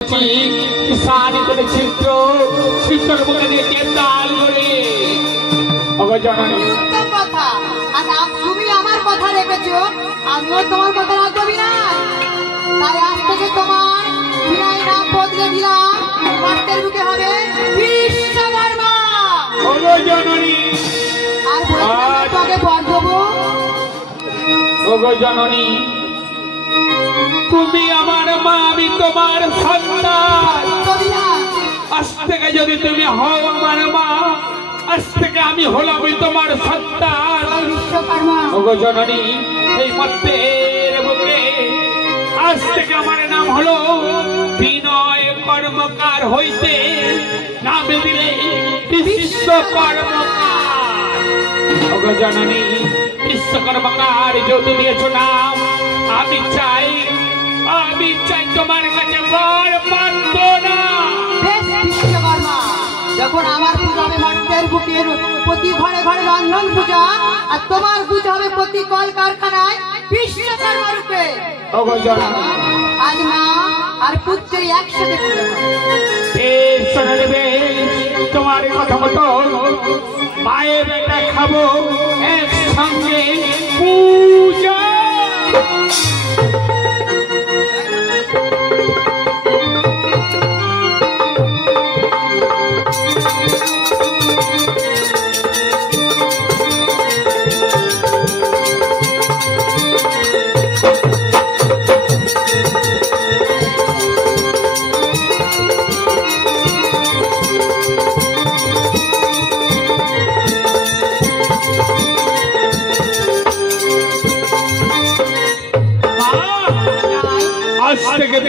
किसान করে চিত্র চিত্রের মধ্যে দিয়ে কেন্দাল করে অগজননী কথা আর তুমি আমার কথা রেখেছো আমিও তোমার কথা রাখবি না তাই আজ থেকে তোমার বিনায় নাম বদলে দিলাম মাঠের বুকে হবে বিশ্বকর্মা অগজননী আর তোকে বর দেবো অগজননী তুমি আমার মা আমি তোমার সন্তান আজ থেকে যদি তুমি হও আমার মা আজ থেকে আমি হলাম তোমার সন্তান অগজননী এই মর্তের বুকে আজ থেকে আমার নাম হলো বিনয় কর্মকার হইতে নাম দিলে বিশ্বকর্মকার অগজননী বিশ্বকর্মকার যদি দিয়েছ নাম আমি চাই তোমার কাছে বর পাচ্ছ না বিশ্বকর্মা যখন আমার পূজা হবে মাঠের বুকের প্রতি ঘরে ঘরে রন্ধন পূজা আর তোমার পূজা হবে প্রতি কল কারখানায় বিশ্বকর্মা রূপে আজ মা আর পুত্রের একসাথে তোমার কথা মতো মায়ের বেটা খাবো একসঙ্গে পূজা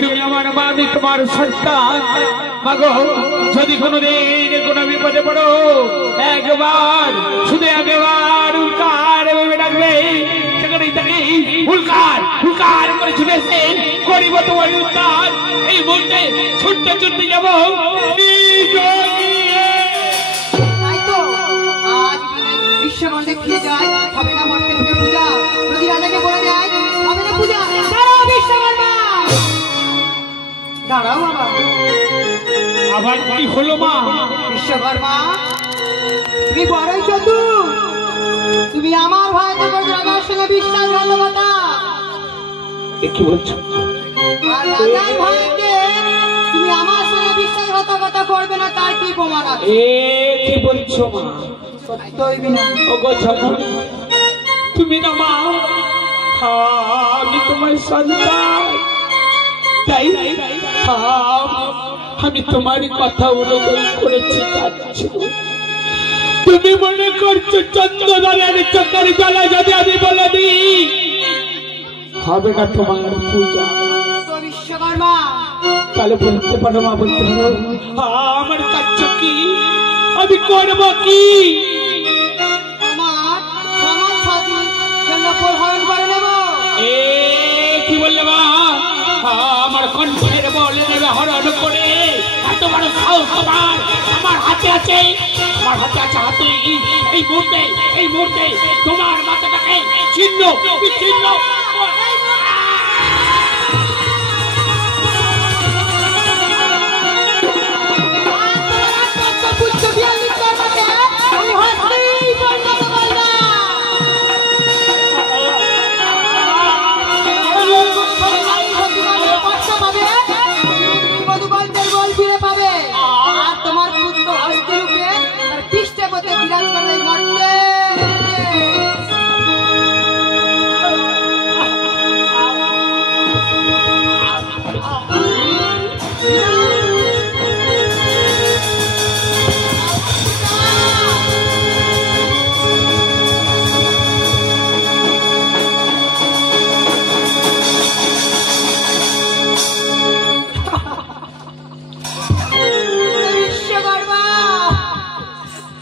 তুমি আমার মা আমি তোমার সন্তান মাগো যদি কোনোদিন কোনো বিপদে পড়ো একবার শুধু একবার উল্কার ভেবে ডাকবে সেখানেই তাকে উল্কার উল্কার করে ছুটেছে করিব তোমার উদ্ধার এই মুহূর্তে ছুটতে ছুটতে যাবো বিশ্বকর্মা খেয়ে যায় হবে না মর্তের পূজা নদী রাজাকে বলে যায় হবে না পূজা বিশ্বকর্মা দাঁড়াও বাবা আবার কি হলো মা বিশ্বকর্মা তুমি বড়ই চতুর তুমি আমার ভয় তোমার রাজার সঙ্গে বিশ্বাসঘাতকতা কি বলছো আর রাজার ভয়কে তুমি আমার সঙ্গে বিশ্বাসঘাতকতা করবে না তার কি প্রমাণ আছে কি বলছো মা সত্যই বিনা তুমি না মা আমি তোমার সন্তান তাই আমি তোমার কথা অনুযায়ী করেছি তুমি মনে করছো চন্দ্রধরের চোখের জ্বালা যদি আমি বলে দিই হবে না তোমার পূজা বিশ্বকর্মা তাহলে বলতে পারো মা বলতে পারো আমার কাজ কি আমি করবো কি তোমার সমাজ সাথীর জন্য প্রহরণ করে নেব কি বললে মা আমার কণ্ঠের বলে নেবে হরণ করে এত বড় সাহস তোমার আমার হাতে আছে হাতে এই মুহূর্তে তোমার মাথাটাকে চিহ্ন চিহ্ন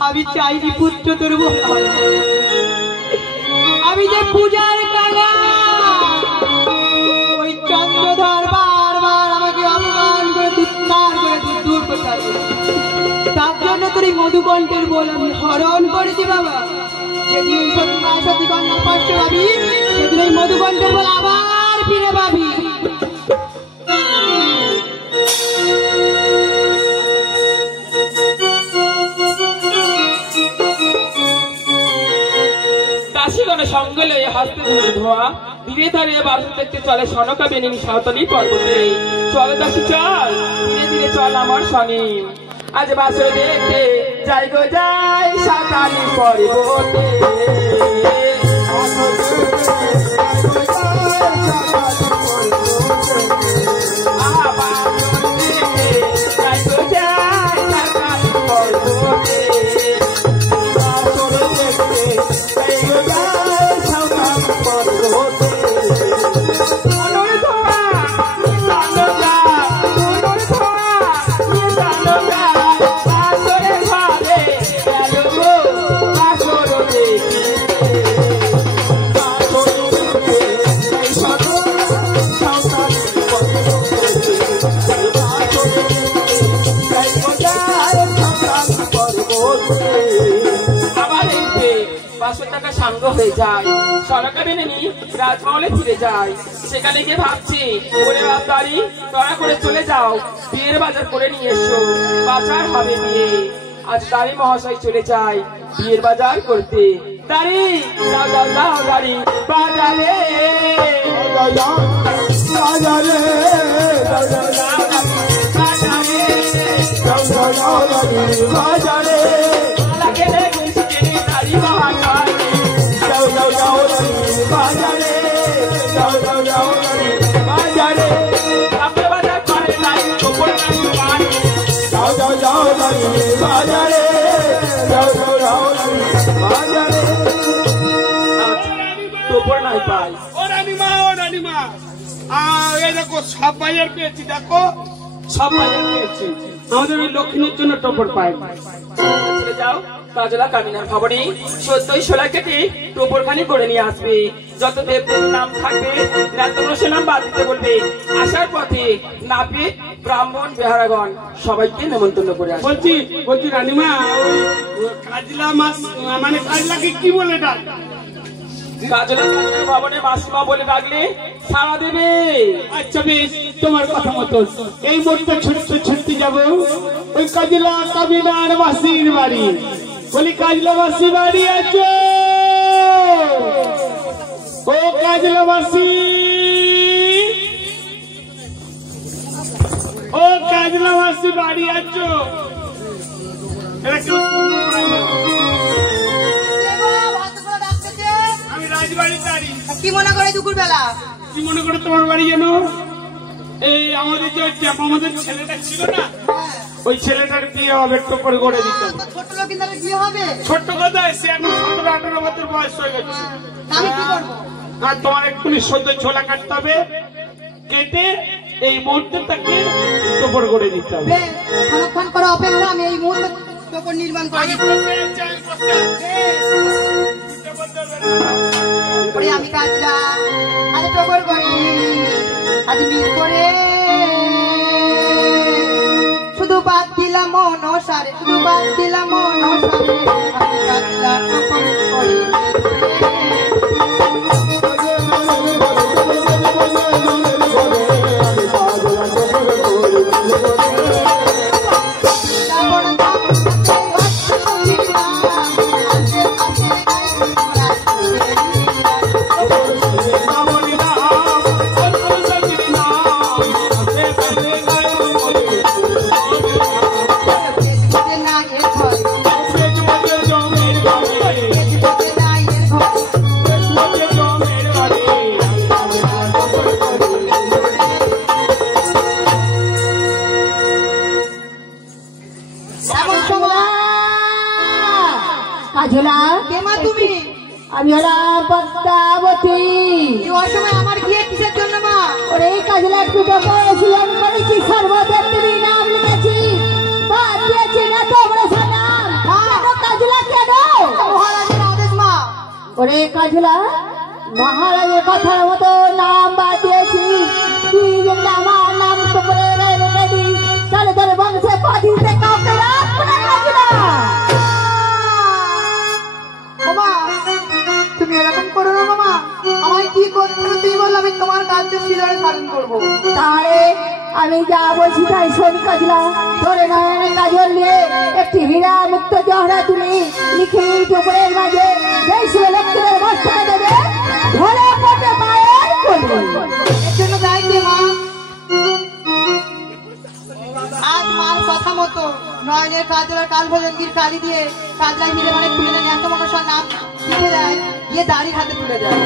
আমি চাইনি পুত্র তোর আমি যে পূজার টাকা ওই চন্দ্রধর বারবার আমাকে অপমান করে দুঃখার করে দূর করতে তার জন্য তোর এই মধুকণ্ঠের বল আমি হরণ করেছি বাবা যেদিন সতী কন্যা কষ্ট পাবি সেদিন এই মধুকণ্ঠের বল আবার ফিরে পাবি জীবনে সঙ্গে লয়ে হাসতে ধোয়া ধীরে ধীরে বাসন দেখতে চলে সনকা বেনিনি সাঁওতালি পর্বতে। চলে দাসী চল, ধীরে ধীরে চল আমার সঙ্গে, আজ বাসর দেখতে যাই গো যাই সাঁওতালি পর্বতে। সাঙ্গ হয়ে যায় সনকা বেনিনি রাজমহলে ফিরে যায়। সেখানে গিয়ে ভাবছি, ওরে বাপদারি দয়া করে চলে যাও, বিয়ের বাজার করে নিয়ে এসো, বাজার হবে বিয়ে। আজ দাঁড়ি মহাশয় চলে যায় বিয়ের বাজার করতে। দাঁড়ি যাও যাও যাও দাঁড়ি বাজারে বাজারে দাঁড়ি মহাশয় বাজারে যাও যাও যাও বাজারে আপনার বাজার করে নাই গোপন নাই পাই যাও যাও যাও বাজারে যাও যাও যাও বাজারে গোপন নাই পাই। ও রানীমা এই দেখো সব বাজার পেয়েছি, দেখো সব বাজার পেয়েছি। আমাদের ওই লক্ষ্মীর জন্য টোপর পাই। চলে যাও কাজলা কামিনার ভবনে সত্যই শোলা কেটে টোপরখানি করে নিয়ে আসবে। যত দেবদেবীর নাম থাকবে নাট্যগ্রস্য নাম বাদ দিতে বলবে। আসার পথে নাপিত ব্রাহ্মণ বেহারাগণ সবাইকে নেমন্তন্ন করে আসবে। বলছি রানীমা, ওই কাজলা মাছ মানে কাজলাকে কি বলে ডাক? কাজলা কামিনার ভবনে মাসিমা বলে ডাকলে সাড়া দেবে। আচ্ছা বেশ, তোমার কথা মতো এই মুহূর্তে ছুটতে ছুটতে যাবো ওই কাজলা কামিনার মাসির বাড়ি। বলি কাজলা মাসি বাড়ি আছে? ও কাজলা মাসি, ও কাজলা মাসি বাড়ি আছো? আমি রাজবাড়ির দাঁড়ি। কি মনে করে দুপুর বেলা? কি মনে করে তোমার বাড়ি যেন? এই আমাদের যে আমাদের ছেলেটা ছিল না, ওই ছেলেটার বিয়ে হবে, টোপর করে দিতাম। ছোট লোক বিয়ে হবে? ছোট্ট কথা, সে এখন 17-18 বছর বয়স হয়ে গেছে। আমি কি করবো? আর তোমার এক্ষুনি সদ্য ছোলা কাটতে হবে, কেটে এই মুহূর্তে তাকে টোপর করে দিতে হবে। খান করা অপেক্ষা আমি এই মুহূর্তে টোপর নির্মাণ করে দিচ্ছি। আমি কাজলা আজ টোপর করি, আজ মিল করে শুধু বাদ দিলাম মন সারে, শুধু বাদ দিলাম মন সারে, আমি কাজলা টোপর করি। আমি হলাম পদ্মাবতী। অসময় আমার বিয়ে কিসের জন্য মা? ওরে কাজলা একটু করেছিলাম, করেছি সর্বদেব তুমি নাম লিখেছি, বাদ দিয়েছি না তোমরা সালাম। কাজলা কেন? মহারাজের আদেশ মা। ওরে কাজলা, মহারাজের কথার মতো নাম বাদ দিয়েছি, তুই যদি আমার নাম তো করে রেখে দিস তাহলে তোর বংশে পাঠিয়ে কাউকে রাখবো না। কাজলা তুমি এরকম করো না মামা, আমায় কি করতে হবে তুই বল, আমি তোমার কার্য শিলারে ধারণ করবো। তাহলে আমি যা বলছি তাই শোন কাজলা, ধরে নয়নের কাজল নিয়ে একটি হীরা মুক্ত জহরা তুমি লিখে টোপরের মাঝে যেই শিবলক্ষ্মীদের মস্তকে ধরে পড়বে মায়ের কোলে। এর জন্য দায়িত্ব মা আজ মার কথা মতো নয়নের কাজল কাল ভোজঙ্গির কালি দিয়ে কাজলাই মিলে মানে খুলে দেন, এত মনসার নাম লিখে দেয়, গিয়ে দাড়ির হাতে তুলে দেয়।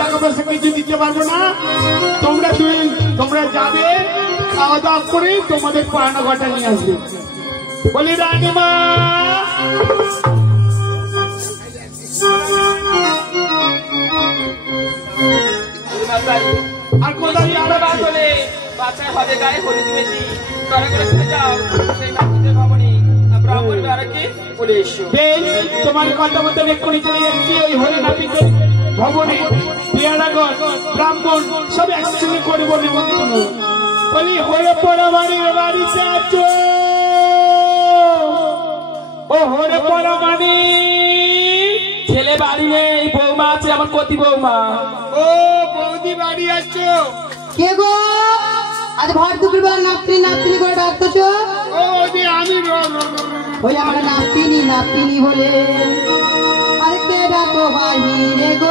টাকা পয়সা কিছু দিতে পারবো না, তোমরা যাবে খাওয়া দাওয়া করে তোমাদের পাওনা ঘটা নিয়ে আসবে। বলি রানীমা আর কোথায় বাচ্চা হবে গায়ে হলুদ মেহেদি তারা করে চলে যাও সেই ঠাকুরের ভবনে ব্রাহ্মণ বারাকে বলে এসো। বেশ, তোমার কথা মতো এক্ষুনি চলে যাচ্ছি ওই হলে নাপিত ভবনে। পেয়ারাগণ ব্রাহ্মণ সব একসঙ্গে করে বলে বলি হয়ে পড়া বাড়িতে আছো। ও হরে পড়া ছেলে বাড়ি নেই, বৌমা আছে আমার কতি বৌমা। ও বৌদি বাড়ি আছো? কে গো আজ ভর দুপুর বেলা নাপতিনি করে ডাকতেছো? ও আমি ওই আমার নাপতিনি বলে আরে কে ডাকো বাহিরে গো।